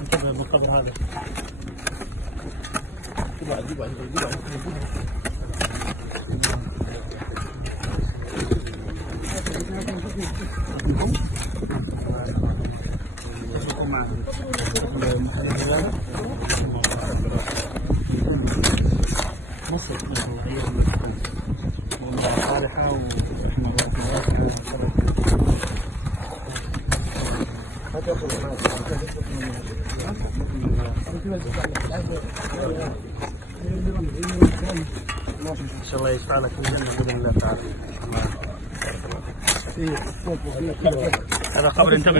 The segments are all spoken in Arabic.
انتبه بالقبر هذا. مصر ما شاء الله هي صالحة ورحمة الله ان شاء الله يشفع لك الجنة باذن الله تعالى. هذا قبر، انتبه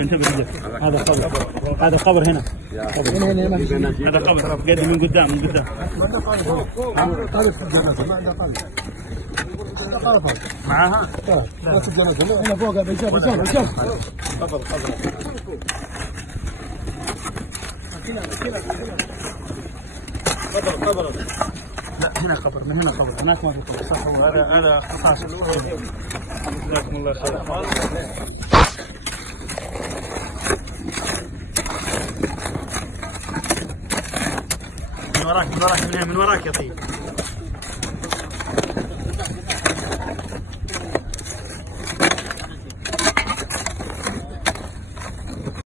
هذا قبر، هذا قبر هنا، هذا قبر قد من قدام معاها هنا فوق قبر لا هنا قبر، من هنا قبر، هناك ما في قبر. صح، هذا حاصل. جزاكم الله خير. من وراك من وراك يا طيب.